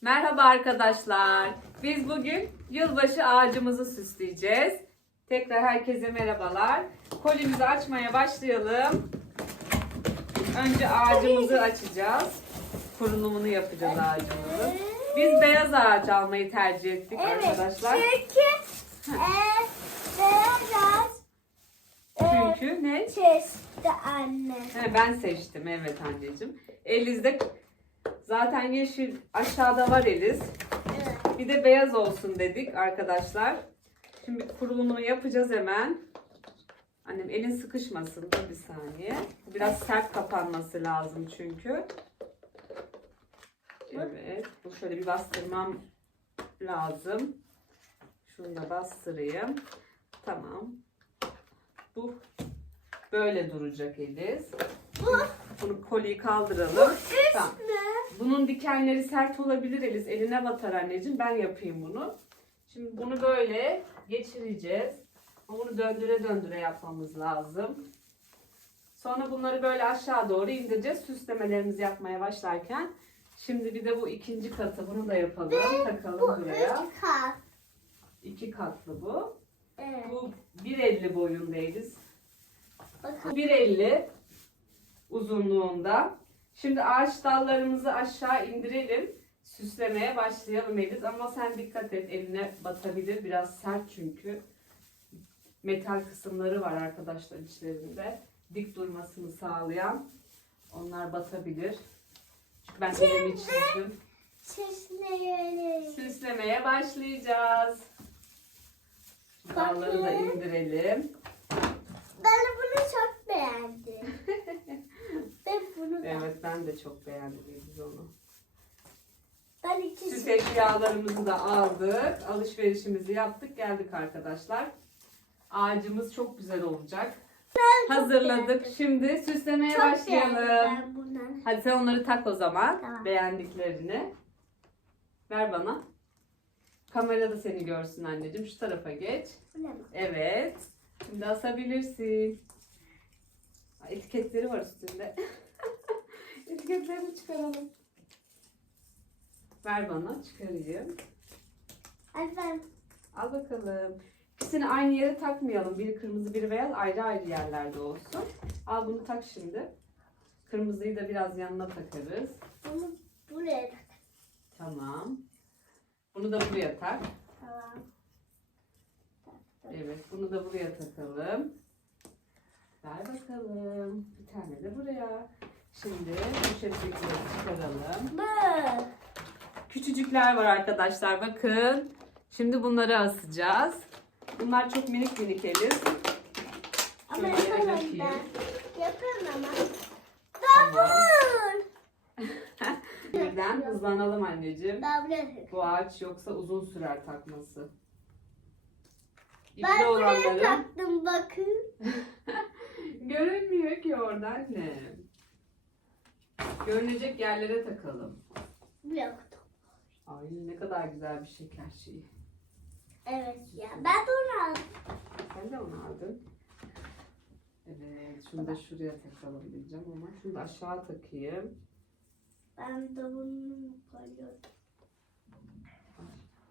Merhaba arkadaşlar. Biz bugün yılbaşı ağacımızı süsleyeceğiz. Tekrar herkese merhabalar. Kolimizi açmaya başlayalım. Önce ağacımızı açacağız. Kurulumunu yapacağız ağacımızı. Biz beyaz ağaç almayı tercih ettik arkadaşlar. Çünkü e, beyaz e, Çünkü ne? çeşitli anne. He, ben seçtim evet anneciğim. Eliz'de zaten yeşil aşağıda var Eliz. Evet. Bir de beyaz olsun dedik arkadaşlar. Şimdi kurulumunu yapacağız hemen. Annem elin sıkışmasın dur bir saniye. Biraz sert kapanması lazım çünkü. Evet. Bu şöyle bir bastırmam lazım. Şunu da bastırayım. Tamam. Bu böyle duracak Eliz. Bu Bunu koliyi kaldıralım. Tamam. Bunun dikenleri sert olabilir Eliz. Eline batar anneciğim. Ben yapayım bunu. Şimdi bunu böyle geçireceğiz. Bunu döndüre döndüre yapmamız lazım. Sonra bunları böyle aşağı doğru indireceğiz. Süslemelerimizi yapmaya başlarken. Şimdi bir de bu ikinci katı. Bunu da yapalım. Bu Takalım buraya. üç kat. İki katlı bu. Evet. Bu 1.50 boyundayız. Bakın. 1.50 uzunluğunda. Şimdi ağaç dallarımızı aşağı indirelim. Süslemeye başlayalım Eliz. Ama sen dikkat et eline batabilir. Biraz sert çünkü. Metal kısımları var arkadaşlar içlerinde. Dik durmasını sağlayan. Onlar batabilir. Çünkü ben elimi çizdim. Süslemeye başlayacağız. Dalları da indirelim. Ben bunu çok beğendim. ben bunu da. Evet ben de çok beğendim Eliz onu. Ben ikisini. Süs eşyalarımızı da aldık. Alışverişimizi yaptık. Geldik arkadaşlar. Ağacımız çok güzel olacak. çok Hazırladık. beğendim. Şimdi süslemeye Çok başlayalım. ben. Hadi sen onları tak o zaman. Tamam. Beğendiklerini. Ver bana. Kamera da seni görsün anneciğim. Şu tarafa geç. Evet. Şimdi asabilirsin. Etiketleri var üstünde. Etiketlerini çıkaralım. Ver bana çıkarayım. Ay ben Al bakalım. İkisini aynı yere takmayalım. Biri kırmızı biri beyaz ayrı ayrı yerlerde olsun. Al bunu tak şimdi. Kırmızıyı da biraz yanına takarız. bunu buraya tak. Tamam. Bunu da buraya tak. Tamam. Evet bunu da buraya takalım. Ver bakalım. Bir tane de buraya. Şimdi poşetlikleri çıkaralım. Bu. Küçücükler var arkadaşlar bakın. Şimdi bunları asacağız. Bunlar çok minik minik Elif. Ama Şöyle yapamam ben. Yaparım ama. Tamam. Birden hızlanalım anneciğim. Tak. Bu ağaç yoksa uzun sürer takması. İpli Ben buraya taktım bakın. görünmüyor ki oradan ne? Görünecek yerlere takalım. Koydum. Ay ne kadar güzel bir şeker şeyi. Evet ya. Ben onu aldım. Sen de onu aldın. Evet, şunu da şuraya takalım diyeceğim ama şunu da aşağı takayım. Ben de bunu koyuyorum.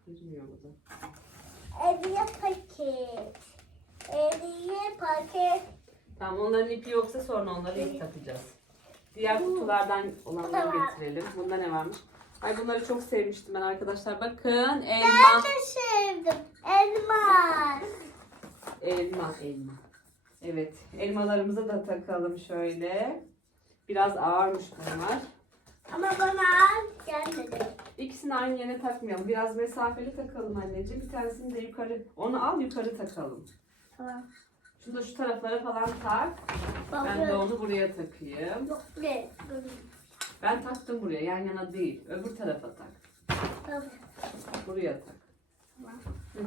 Girmiyor bu da. Hediye paket. Hediye paket. Tamam onların ipi yoksa sonra onları ip takacağız. Diğer kutulardan olanları getirelim. Bunda ne varmış? Ay bunları çok sevmiştim ben arkadaşlar. Bakın Ben elma. de sevdim. Elmas. Elma, elma. Evet, elmalarımızı da takalım şöyle. Biraz ağırmış bunlar. Ama bana gelmedi. İkisini aynı yere takmayalım. Biraz mesafeli takalım anneciğim. Bir tanesini de yukarı, onu al yukarı takalım. Tamam. Şunu da şu taraflara falan tak. Ben de onu buraya takayım. Yok ne? Dur. Ben taktım buraya, yan yana değil. Öbür tarafa tak. Baba. Buraya tak. Tamam. Hı.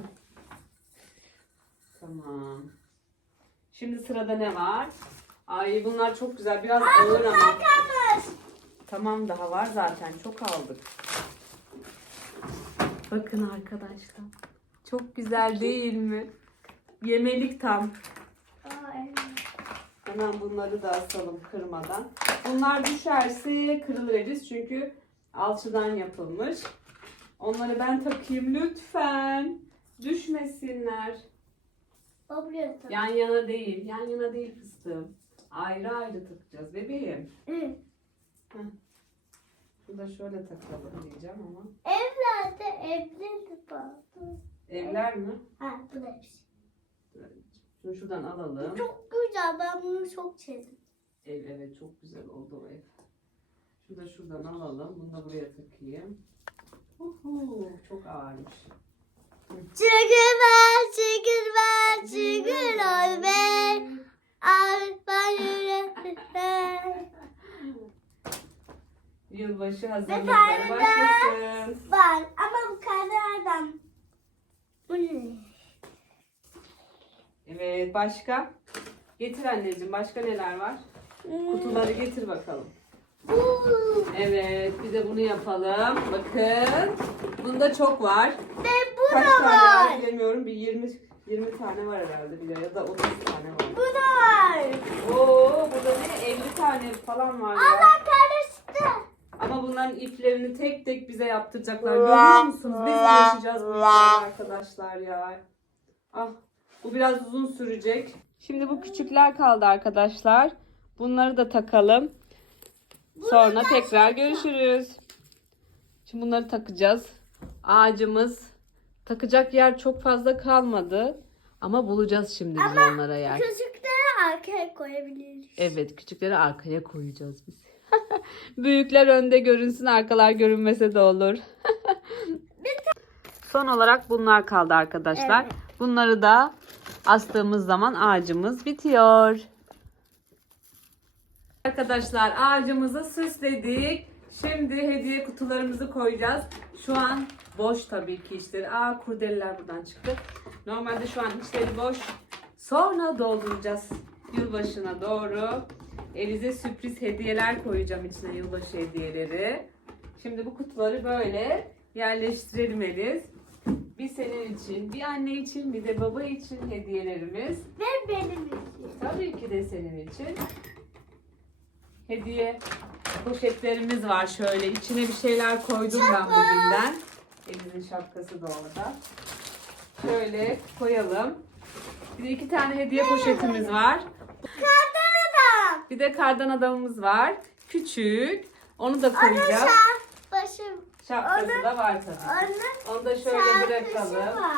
Tamam. Şimdi sırada ne var? Ay bunlar çok güzel. Biraz ağır ama. Tamam daha var zaten. Çok aldık. Bakın arkadaşlar. Çok güzel değil mi? Yemelik tam. Hemen bunları da asalım kırmadan. Bunlar düşerse kırılır Ediz çünkü alçıdan yapılmış. Onları ben takayım lütfen. Düşmesinler. Tak. Yan yana değil. Yan yana değil fıstığım. Ayrı ayrı takacağız bebeğim. Hı. Bu da şöyle takalım diyeceğim ama. Evlerde evlerde bağlı. Evler mi? Ha bu da bir şey. Şunu şuradan alalım. Çok güzel ben bunu çok sevdim. Ev evet çok güzel oldu o ev. Şunu da şuradan alalım. Bunu da buraya takayım. Uhu, çok ağırmış. Çıkır ver, çıkır ver, çıkır ol be. Al bana Yılbaşı hazırlıkları başlasın. Var ama bu karardan. Bu ne? Evet başka? Getir anneciğim başka neler var? Kutuları getir bakalım. Evet bir de bunu yapalım. Bakın. Bunda çok var. Ve bu Kaç da tane var var. bilemiyorum. Bir 20 20 tane var herhalde bile ya da 30 tane var. Bu da var. Oo burada ne 50 tane falan var ya. Allah karıştı. Ama bunların iplerini tek tek bize yaptıracaklar. Görüyor musunuz? Biz uğraşacağız bu işlerle arkadaşlar ya. Ah bu biraz uzun sürecek. Şimdi bu küçükler kaldı arkadaşlar. Bunları da takalım. Sonra tekrar görüşürüz. Şimdi bunları takacağız. Ağacımız takacak yer çok fazla kalmadı. Ama bulacağız şimdi biz onlara yer. Küçükleri arkaya koyabiliriz. Evet küçükleri arkaya koyacağız biz. Büyükler önde görünsün arkalar görünmese de olur. Son olarak bunlar kaldı arkadaşlar. Evet. Bunları da astığımız zaman ağacımız bitiyor. Arkadaşlar ağacımızı süsledik. Şimdi hediye kutularımızı koyacağız. Şu an boş tabii ki içleri. Aa kurdeleler buradan çıktı. Normalde şu an içleri boş. Sonra dolduracağız. Yılbaşına doğru. Elize sürpriz hediyeler koyacağım içine yılbaşı hediyeleri. Şimdi bu kutuları böyle yerleştirelim Eliz. Senin için, bir anne için, bir de baba için hediyelerimiz. Ve benim için. Tabii ki de senin için. Hediye poşetlerimiz var şöyle. İçine bir şeyler koydum ben bugünden. Elimizin şapkası da orada. Şöyle koyalım. Bir de iki tane hediye poşetimiz var. Kardan adam. Bir de kardan adamımız var. Küçük. Onu da koyacağız. Şapkası da var tabii. Onun Onu da şöyle şarkısı bırakalım. var.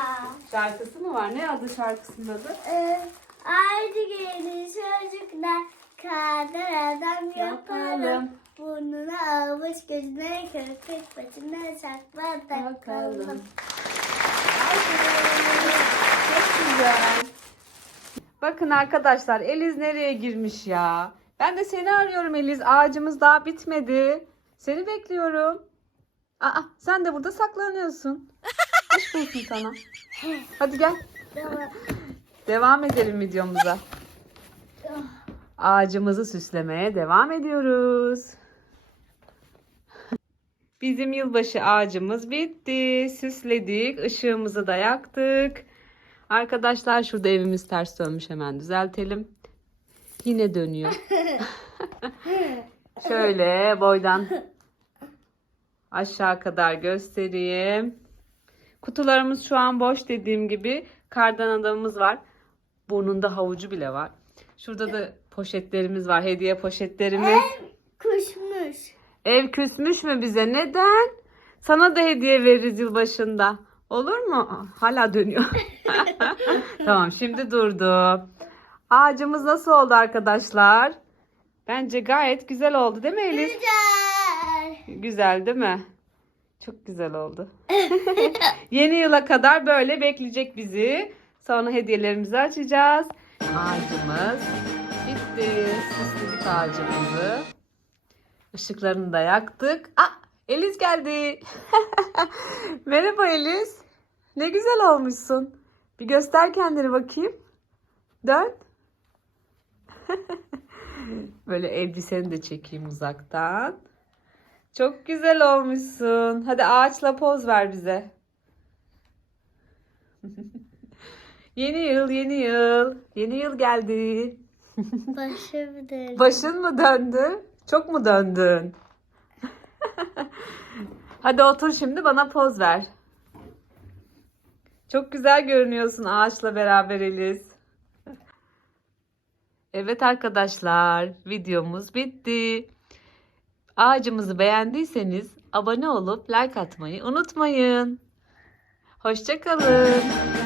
Şarkısı mı var? Ne adı şarkısının adı? Ee, Haydi gelin çocuklar kardan adam yapalım. Yapalım. Burnuna avuç gözüne kırpık başına çakma takalım. Bakalım. Çok güzel. Bakın arkadaşlar Eliz nereye girmiş ya? Ben de seni arıyorum Eliz. Ağacımız daha bitmedi. Seni bekliyorum. Aa sen de burada saklanıyorsun. Aşk olsun sana. Hadi gel. Tamam. Devam edelim videomuza. Ağacımızı süslemeye devam ediyoruz. Bizim yılbaşı ağacımız bitti. Süsledik. ışığımızı da yaktık. Arkadaşlar şurada evimiz ters dönmüş. Hemen düzeltelim. Yine dönüyor. Şöyle boydan aşağı kadar göstereyim. Kutularımız şu an boş dediğim gibi. Kardan adamımız var. Burnunda havucu bile var. Şurada da poşetlerimiz var. Hediye poşetlerimiz. Kuşmuş. Ev küsmüş mü bize? Neden? Sana da hediye veririz yılbaşında. Olur mu? Hala dönüyor. tamam şimdi durdu. Ağacımız nasıl oldu arkadaşlar? Bence gayet güzel oldu değil mi Elif? Güzel. Güzel değil mi? Çok güzel oldu. Yeni yıla kadar böyle bekleyecek bizi. Sonra hediyelerimizi açacağız. Ağacımız bitti. Süsledik ağacımızı. Işıklarını da yaktık. Aa, Eliz geldi. Merhaba Eliz. Ne güzel olmuşsun. Bir göster kendini bakayım. Dön. Böyle elbiseni de çekeyim uzaktan. Çok güzel olmuşsun. Hadi ağaçla poz ver bize. yeni yıl, yeni yıl. Yeni yıl geldi. Başım dönüyor. Başın mı döndü? Çok mu döndün? Hadi otur şimdi bana poz ver. Çok güzel görünüyorsun ağaçla beraber Eliz. Evet arkadaşlar videomuz bitti. Ağacımızı beğendiyseniz abone olup like atmayı unutmayın. Hoşçakalın.